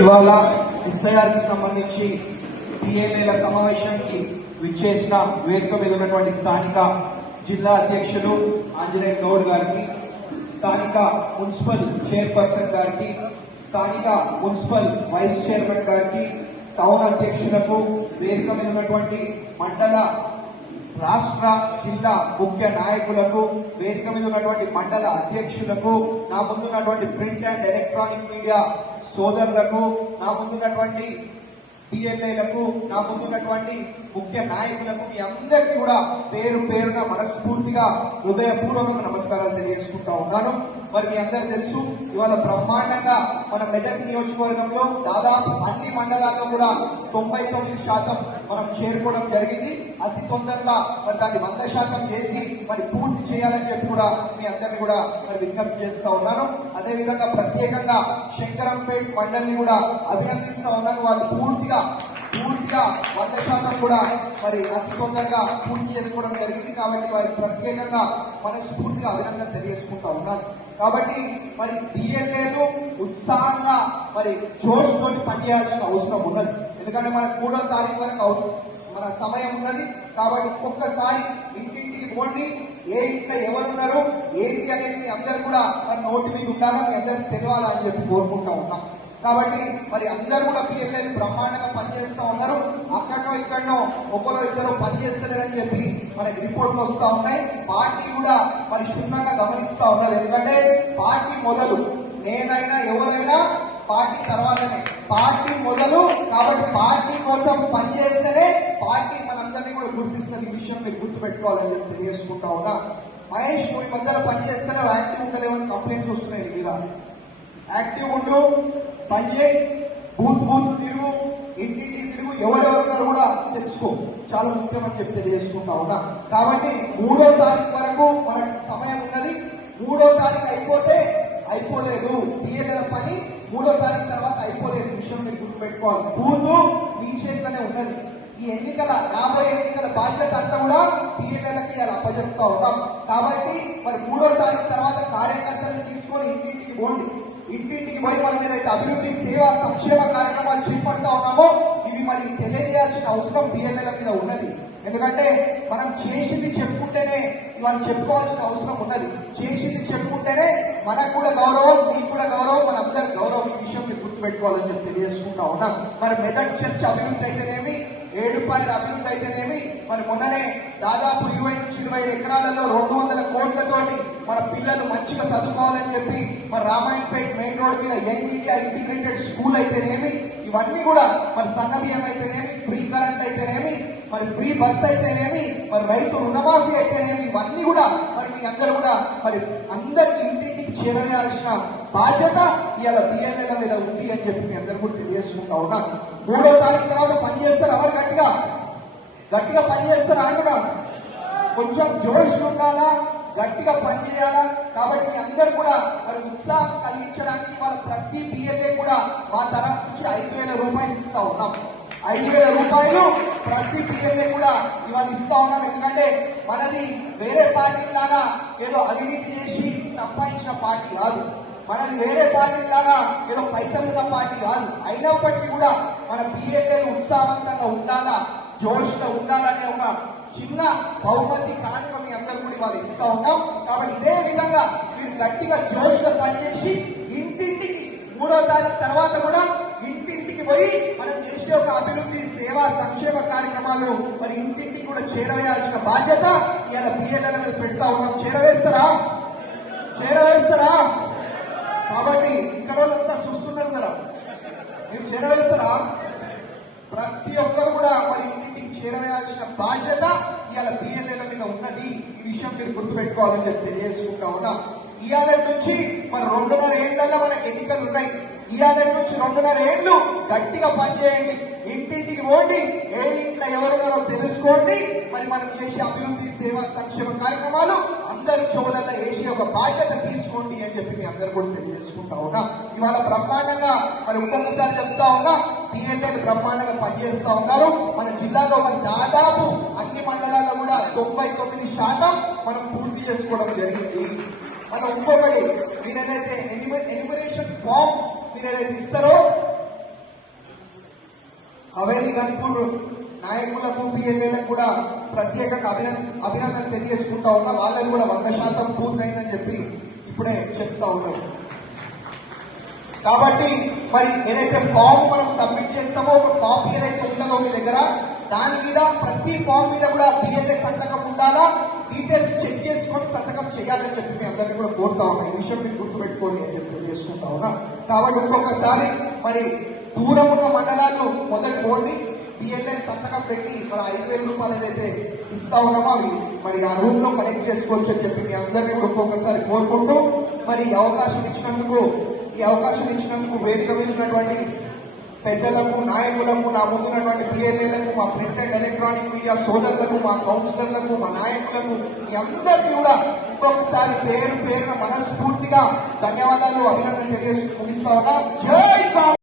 ఇవాళ ఎస్ఐఆర్ కి సంబంధించి పిఎల్ఏల సమావేశానికి విచ్చేసిన వేదిక మీద ఉన్నటువంటి స్థానిక జిల్లా అధ్యక్షులు ఆంజనేయ గౌడ్ గారికి, స్థానిక మున్సిపల్ చైర్పర్సన్ గారికి, స్థానిక మున్సిపల్ వైస్ చైర్మన్ గారికి, టౌన్ అధ్యక్షులకు, వేదిక మీద ఉన్నటువంటి మండల రాష్ట్ర జిల్లా ముఖ్య నాయకులకు, వేదిక మీద ఉన్నటువంటి మండల అధ్యక్షులకు, నా ముందున్నటువంటి ప్రింట్ అండ్ ఎలక్ట్రానిక్ మీడియా సోదరులకు, నా ముందున్నటువంటి పిఎల్ఏలకు, నా ముందున్నటువంటి ముఖ్య నాయకులకు, మీ అందరికీ కూడా పేరు పేరున మనస్ఫూర్తిగా హృదయపూర్వక నమస్కారాలు తెలియజేసుకుంటా ఉన్నాను. మరి మీ అందరూ తెలుసు, ఇవాళ బ్రహ్మాండంగా మన మెదక్ నియోజకవర్గంలో దాదాపు అన్ని మండలాల్లో కూడా 99% మనం చేరుకోవడం జరిగింది. అతి తొందరగా మరి దాన్ని 100% చేసి మరి పూర్తి చేయాలని చెప్పి కూడా మీ అందరినీ కూడా మరి విజ్ఞప్తి చేస్తా ఉన్నాను. అదేవిధంగా ప్రత్యేకంగా శంకరంపేట్ మండలిని కూడా అభినందిస్తా ఉన్నాను. వాళ్ళు పూర్తిగా 100% కూడా మరి అతి తొందరగా పూర్తి చేసుకోవడం జరిగింది. కాబట్టి వారికి ప్రత్యేకంగా మనస్ఫూర్తిగా అభినందన తెలియజేసుకుంటా ఉన్నాను. కాబట్టి మరి పిఎల్ఏలు ఉత్సాహంగా మరి జోష్ తోటి పనిచేయాల్సిన అవసరం ఉన్నది. ఎందుకంటే మనకు 3వ తారీఖు వరకు మన సమయం ఉన్నది. కాబట్టి ఒక్కొక్కసారి ఇంటింటికి పోండి, ఏ ఇంట్లో ఎవరున్నారు ఏంటి అనేది మీ అందరు కూడా మరి నోటి మీద ఉండాలా, మీ అందరికి తెలియాలా అని చెప్పి కోరుకుంటా ఉన్నాం. కాబట్టి మరి అందరూ కూడా పిఎల్ఏలు బ్రహ్మాండంగా పనిచేస్తా ఉన్నారు. అక్కడనో ఇక్కడనో ఒకరో ఇద్దరు పనిచేస్తలేరని చెప్పి మనకి రిపోర్ట్లు వస్తా ఉన్నాయి. పార్టీ కూడా మరి క్షుణ్ణంగా గమనిస్తా ఉన్నది. ఎందుకంటే పార్టీ మొదలు, నేనైనా ఎవరైనా పార్టీ తర్వాతనే, పార్టీ మొదలు. కాబట్టి పార్టీ కోసం పనిచేస్తేనే పార్టీ మనందరినీ కూడా గుర్తిస్తుంది. ఈ విషయం మీరు గుర్తుపెట్టుకోవాలని చెప్పి తెలియజేసుకుంటా ఉన్నా. మహేష్ నువ్వు ఈ మధ్యలో పనిచేస్తేనే యాక్టివ్ ఉండలేవని కంప్లైంట్స్ వస్తున్నాయి మీద. యాక్టివ్ ఉండు, పనిచేయి, బూత్ తిరుగు, ఇంటింటికి తిరుగు, ఎవరెవరున్నారు కూడా తెలుసుకో, చాలా ముఖ్యమని చెప్పి తెలియజేసుకుంటా ఉన్నా. కాబట్టి 3వ తారీఖు వరకు మనకు సమయం ఉన్నది. 3వ తారీఖు అయిపోలేదు పిఎల్ఏల పని. 3వ తారీఖు తర్వాత అయిపోలేదు. విషయం మీరు గుర్తుపెట్టుకోవాలి. బూత్ మీ చేతిలోనే ఉన్నది. ఈ రాబోయే ఎన్నికల బాధ్యత అంతా కూడా పిఎల్ఏలకి ఇలా అప్పచెప్తా ఉన్నాం. కాబట్టి మరి 3వ తారీఖు తర్వాత కార్యకర్తలను తీసుకొని ఇంటింటికి పోండి. ఇంటింటికి పోయి మనం ఏదైతే అభివృద్ధి, సేవా, సంక్షేమ కార్యక్రమాలు చేపడతా ఉన్నామో ఇవి మరి తెలియజేయాల్సిన అవసరం పిఎల్ఏల మీద ఉన్నది. ఎందుకంటే మనం చేసింది చెప్పుకుంటేనే ఇవాళ చెప్పుకోవాల్సిన అవసరం ఉన్నది. చేసింది చెప్పుకుంటేనే మనకు కూడా గౌరవం, మీకు కూడా గౌరవం, మన అందరికి గౌరవం. ఈ విషయం మీరు గుర్తుపెట్టుకోవాలని చెప్పి తెలియజేసుకుంటా ఉన్నాం. మరి మెదక్ చర్చ్ అభివృద్ధి అయితేనేమి, ఏడుపాయల అభివృద్ధి అయితేనేమి, మరి మొన్ననే దాదాపు 20-25 ఎకరాలలో 200 కోట్లతోటి మన పిల్లలు మంచిగా చదువుకోవాలని చెప్పి మరి రామాయణపేట్ మెయిన్ రోడ్ మీద యంగ్ ఇండియా ఇంటిగ్రేటెడ్ స్కూల్ అయితేనేమి, ఇవన్నీ కూడా మరి సన్నబియ్యం అయితేనేమి, ఫ్రీ కరెంట్ అయితేనేమి, మరి ఫ్రీ బస్ అయితేనేమి, మరి రైతు రుణమాఫీ అయితేనేమి, ఇవన్నీ కూడా మరి మీ అందరూ కూడా మరి అందరికి ఇంటింటికి చేరవేయాల్సిన బాధ్యత ఇవాళ పిఎల్ఏల మీద ఉంది అని చెప్పి మీ అందరూ కూడా తెలియజేసుకుంటా ఉన్నా. 3వ తారీఖు తర్వాత పనిచేస్తారు. ఎవరు గట్టిగా పనిచేస్తారా అంటున్నాను. కొంచెం జోష్ ఉండాలా, గట్టిగా పనిచేయాలా. కాబట్టి మీ అందరూ కూడా మరి ఉత్సాహం కలిగించడానికి వాళ్ళ ప్రతి పిఎల్ఏ కూడా మా తరఫు నుంచి 5,000 రూపాయలు ఇస్తా ఉన్నాం. 5,000 రూపాయలు ప్రతి పిఎల్ఏ కూడా ఇవాళ ఇస్తా ఉన్నాం. ఎందుకంటే మనది వేరే పార్టీలాగా ఏదో అవినీతి చేసి సంపాదించిన పార్టీ కాదు. మనది వేరే పార్టీలాగా ఏదో పైసలున్న పార్టీ కాదు. అయినప్పటికీ కూడా మన పిఎల్ఏలు ఉత్సాహవంతంగా ఉండాలా, జోష్గా ఉండాలనే ఒక చిన్న బహుమతి కానుక మీ అందరూ కూడా ఇవాళ ఇస్తా ఉన్నాం. కాబట్టి ఇదే విధంగా మీరు గట్టిగా జోష్గా పనిచేసి ఇంటింటికి 3వ తారీఖు తర్వాత కూడా ఇంటింటికి పోయి మనం చేసే ఒక అభివృద్ధి, సేవా, సంక్షేమ కార్యక్రమాలు మరి ఇంటింటికి కూడా చేరవేయాల్సిన బాధ్యత ఇవాళ పిఎల్ఏల మీద పెడతా ఉన్నాం. చేరవేస్తారా? కాబట్టి ఇక్కడ వాళ్ళంతా చూస్తున్నారు కదా, మీరు చేరవేస్తారా? ప్రతి ఒక్కరు కూడా మరి ఇంటింటికి చేరవేయాల్సిన బాధ్యత ఇవాళ పిఎల్ఏల మీద ఉన్నది. ఈ విషయం మీరు గుర్తుపెట్టుకోవాలని చెప్పి తెలియజేసుకుంటా ఉన్నా. ఇవాళ నుంచి మరి 2.5 ఏళ్లలో మనకి ఎన్నికలు ఉన్నాయి. ఇవాళ నుంచి 2.5 ఏళ్లు గట్టిగా పనిచేయండి. ఇంటింటికి పోండి, ఏ ఇంట్లో ఎవరున్నారో తెలుసుకోండి. మరి మనం చేసే అభివృద్ధి, సేవా, సంక్షేమ కార్యక్రమాలు అందరి చెవులలో వేసే ఒక బాధ్యత తీసుకోండి అని చెప్పి మీ అందరు కూడా తెలియజేసుకుంటా ఉన్నా. ఇవాళ బ్రహ్మాండంగా మరి ఇంకొకసారి చెప్తా ఉన్నా, పిఎల్ఏలు బ్రహ్మాండంగా పనిచేస్తా ఉన్నారు. మన జిల్లాలో మరి దాదాపు అన్ని మండలాల్లో కూడా 99% మనం పూర్తి చేసుకోవడం జరిగింది. మనం ఇంకొకటి, మీరు ఏదైతే ఎన్యుమరేషన్ ఫామ్ మీరు ఏదైతే ఇస్తారో గన్పూర్ నాయకులకు పిఎల్ఏలకు కూడా ప్రత్యేకంగా అభినందన తెలియజేసుకుంటా ఉన్నా. వాళ్ళకి కూడా 100% పూర్తయిందని చెప్పి ఇప్పుడే చెప్తా ఉన్నారు. కాబట్టి మరి ఏదైతే ఫామ్ మనం సబ్మిట్ చేస్తామో ఒక కాపీ ఏదైతే ఉంటుందో మీ దగ్గర దాని మీద ప్రతి ఫామ్ మీద కూడా పిఎల్ఏ సంతకం ఉండాలా, డీటెయిల్స్ చెక్ చేసుకొని సంతకం చేయాలని చెప్పి మీ అందరినీ కూడా కోరుతా ఉన్నా. ఈ విషయం మీరు గుర్తుపెట్టుకోండి అని చెప్పి తెలియజేసుకుంటా ఉన్నా. కాబట్టి ఇంకొకసారి మరి దూరం ఉన్న మండలాలు మొదటి పోండి, పిఎల్ఏ సంతకం పెట్టి మరి 5,000 రూపాయలు ఏదైతే ఇస్తా ఉన్నామో అవి మరి ఆ రూమ్ లో కలెక్ట్ చేసుకోవచ్చు అని చెప్పి మీ అందరినీ కూడా ఇంకొకసారి కోరుకుంటూ మరి ఈ అవకాశం ఇచ్చినందుకు వేదిక మీద ఉన్నటువంటి పెద్దలకు, నాయకులకు, నా ముందున్నటువంటి పిఎల్ఏలకు, మా ప్రింట్ అండ్ ఎలక్ట్రానిక్ మీడియా సోదరులకు, మా కౌన్సిలర్లకు, మా నాయకులకు మీ అందరికీ కూడా ఇంకొకసారి పేరున మనస్ఫూర్తిగా ధన్యవాదాలు, అభినందన తెలియజేస్తూ ముగిస్తా ఉన్నా. జై కాంగ్రెస్.